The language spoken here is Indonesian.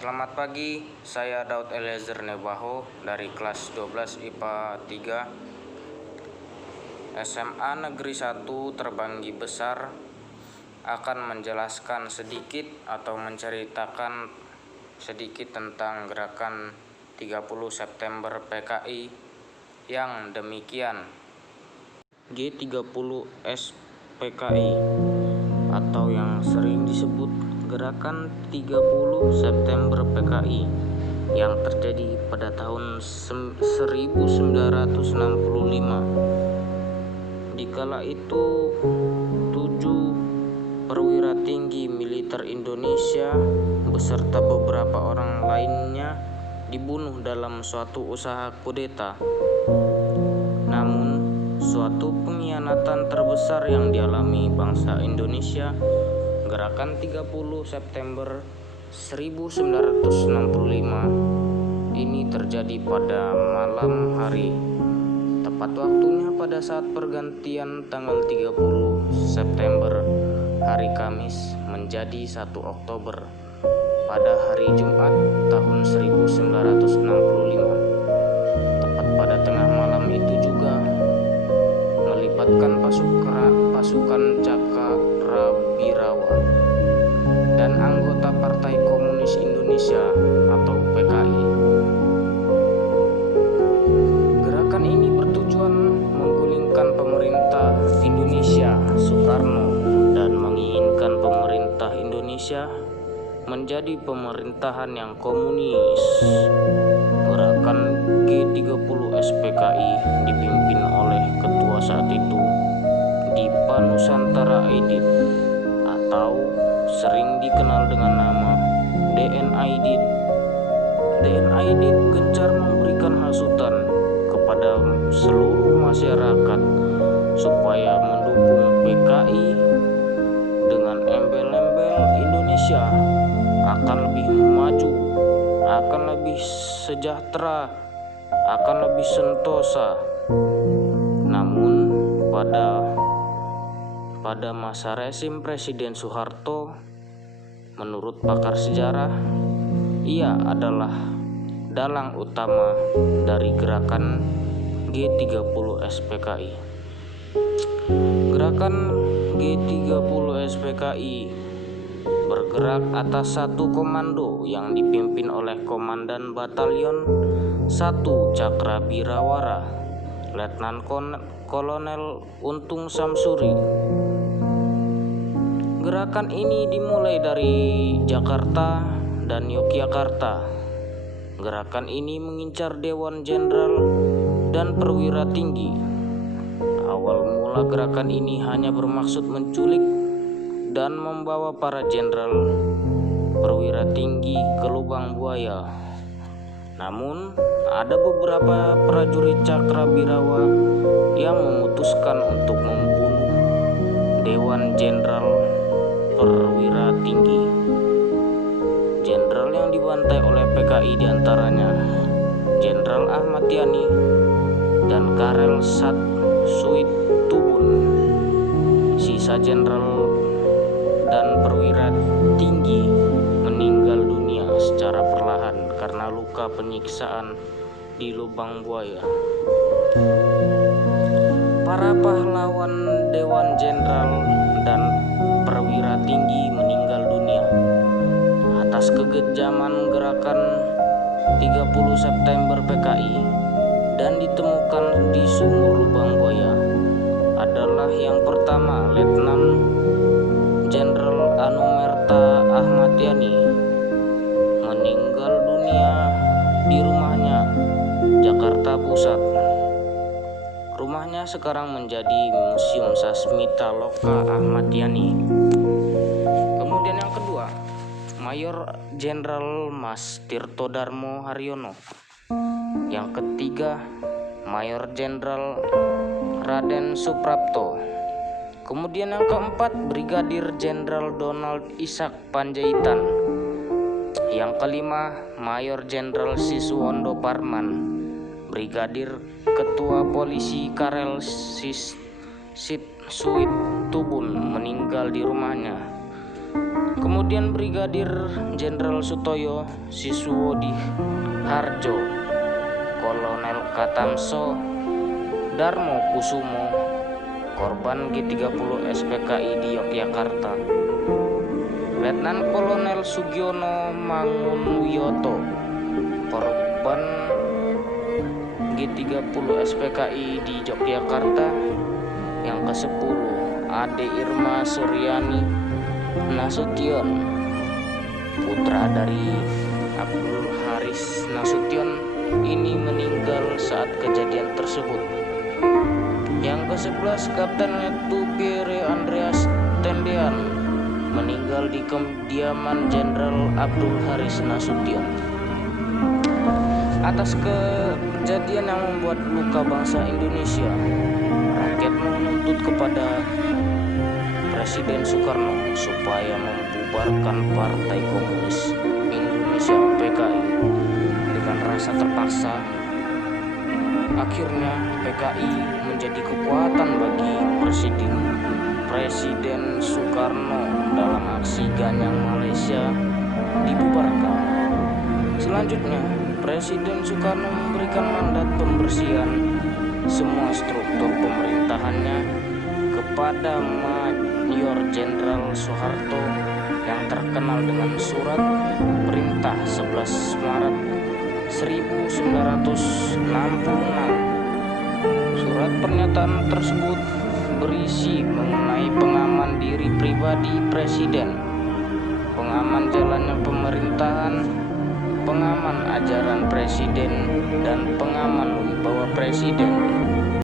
Selamat pagi, saya Daud Eliezer Nebaho dari kelas 12 IPA 3 SMA Negeri 1 Terbanggi Besar akan menjelaskan sedikit atau menceritakan sedikit tentang gerakan 30 September PKI yang demikian. G30S PKI atau yang sering disebut Gerakan 30 September PKI yang terjadi pada tahun 1965. Dikala itu 7 perwira tinggi militer Indonesia beserta beberapa orang lainnya dibunuh dalam suatu usaha kudeta. Namun, suatu pengkhianatan terbesar yang dialami bangsa Indonesia, Gerakan 30 September 1965 ini terjadi pada malam hari. Tepat waktunya pada saat pergantian tanggal 30 September hari Kamis menjadi 1 Oktober pada hari Jumat tahun 1965. Tepat pada tengah malam itu juga melibatkan pasukan Cakrabirawa dan anggota Partai Komunis Indonesia atau PKI. Gerakan ini bertujuan menggulingkan pemerintah Indonesia Soekarno dan menginginkan pemerintah Indonesia menjadi pemerintahan yang komunis. Gerakan G30 SPKI dipimpin oleh ketua saat itu Dipa Nusantara Aidit atau sering dikenal dengan nama DN Aidit. DN Aidit gencar memberikan hasutan kepada seluruh masyarakat supaya mendukung PKI dengan embel-embel Indonesia akan lebih maju, akan lebih sejahtera, akan lebih sentosa. Namun pada masa rezim Presiden Soeharto, menurut pakar sejarah, ia adalah dalang utama dari gerakan G30 SPKI. Gerakan G30 SPKI bergerak atas satu komando yang dipimpin oleh Komandan Batalion 1 Cakrabirawara, Letnan Kolonel Untung Samsuri. Gerakan ini dimulai dari Jakarta dan Yogyakarta. Gerakan ini mengincar Dewan Jenderal dan perwira tinggi. Awal mula gerakan ini hanya bermaksud menculik dan membawa para jenderal perwira tinggi ke lubang buaya. Namun, ada beberapa prajurit Cakrabirawa yang memutuskan untuk membunuh Dewan Jenderal perwira tinggi. Jenderal yang dibantai oleh PKI diantaranya Jenderal Ahmad Yani dan Karel Suit Tubun. Sisa jenderal dan perwira tinggi meninggal dunia secara perlahan karena luka penyiksaan di lubang buaya. Para pahlawan Dewan Jenderal dan perwira tinggi meninggal dunia atas kekejaman gerakan 30 September PKI dan ditemukan di sumur lubang buaya adalah yang pertama Letnan Jenderal Anumerta Ahmad Yani meninggal dunia di rumahnya Jakarta Pusat. Rumahnya sekarang menjadi Museum Sasmita Loka Ahmad Yani. Kemudian yang kedua, Mayor Jenderal Mas Tirto Darmo Haryono. Yang ketiga, Mayor Jenderal Raden Suprapto. Kemudian yang keempat, Brigadir Jenderal Donald Ishak Panjaitan. Yang kelima, Mayor Jenderal Siswondo Parman. Brigadir Ketua Polisi Karel Suit Tubun meninggal di rumahnya. Kemudian Brigadir Jenderal Sutoyo Siswodi Harjo, Kolonel Katamso Darmo Kusumo, korban G30 SPKI di Yogyakarta, Letnan Kolonel Sugiono Mangunwiyoto, korban G30 SPKI di Yogyakarta. Yang ke-10, Ade Irma Suryani Nasution, putra dari Abdul Haris Nasution, ini meninggal saat kejadian tersebut. Yang ke-11, Kapten Letu Pierre Andreas Tendean, meninggal di kediaman Jenderal Abdul Haris Nasution. Atas kejadian yang membuat luka bangsa Indonesia, rakyat menuntut kepada Presiden Soekarno supaya membubarkan Partai Komunis Indonesia (PKI). Dengan rasa terpaksa, akhirnya PKI menjadi kekuatan bagi Presiden Soekarno dalam aksi Ganyang Malaysia dibubarkan. Selanjutnya, Presiden Soekarno memberikan mandat pembersihan semua struktur pemerintahannya kepada Mayor Jenderal Soeharto yang terkenal dengan Surat Perintah 11 Maret 1966. Surat pernyataan tersebut berisi mengenai pengaman diri pribadi Presiden, pengaman jalannya pemerintahan, pengaman ajaran Presiden, dan pengaman wibawa Presiden.